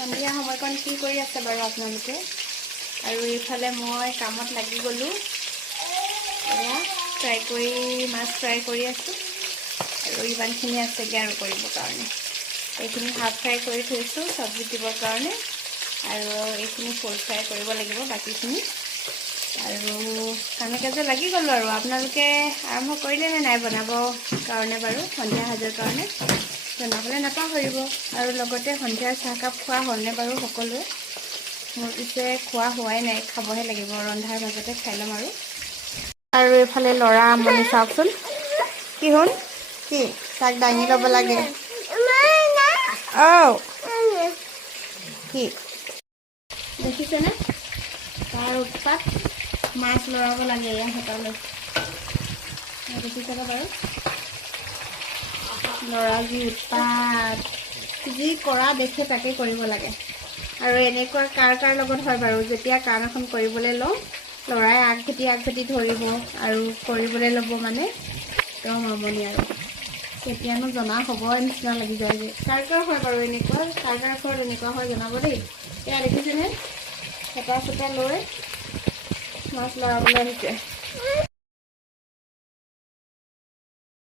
সন্ধিয়া সময়কণ কি কৰি আছে বাৰু আপোনালোকে? আৰু এইফালে মই কামত লাগি গ'লোঁ। এয়া মাছ ফ্ৰাই কৰি আছোঁ। আৰু ইমানখিনি আছেগৈ আৰু কৰিবৰ কাৰণে। এইখিনি হাফ ফ্ৰাই কৰি থৈছোঁ চব্জি দিবৰ কাৰণে। আৰু এইখিনি ফুল ফ্ৰাই কৰিব লাগিব বাকীখিনি। আৰু কামে কাজে লাগি গ'লোঁ আৰু। আপোনালোকে আৰম্ভ কৰিলে নে নাই বনাব কাৰণে বাৰু সন্ধিয়া সাজৰ কাৰণে? জনাবলৈ নাপাহৰিব। আৰু লগতে সন্ধিয়াৰ চাহকাপ খোৱা হ'লনে বাৰু সকলোৱে? মোৰ পিছে খোৱা হোৱাই নাই, খাবহে লাগিব। ৰন্ধাৰ মাজতে খাই ল'ম আৰু। আৰু এইফালে ল'ৰা আমনি চাওকচোন। কি হ'ল? কি তাক দাঙি ল'ব লাগে? কি দেখিছেনে তাৰ উৎপাত? মাছ লৰাব লাগে এয়া হাতলৈ। দেখিছেনে বাৰু ল'ৰা যি উৎপাত? যি কৰা দেখে তাকে কৰিব লাগে। আৰু এনেকুৱা কাৰ লগত হয় বাৰু? যেতিয়া কাম এখন কৰিবলৈ লওঁ ল'ৰাই আগভেটি ধৰিব আৰু কৰিবলৈ ল'ব মানে একদম আমনি আৰু। কেতিয়ানো জনা হ'ব নিচিনা লাগি যায় যে। কাৰ হয় বাৰু এনেকুৱা? কাৰ ঘৰত এনেকুৱা হয় জনাব দেই। এয়া দেখিছেনে হেতা চেতা লৈ মাছ লৰাবলৈ আহিছে।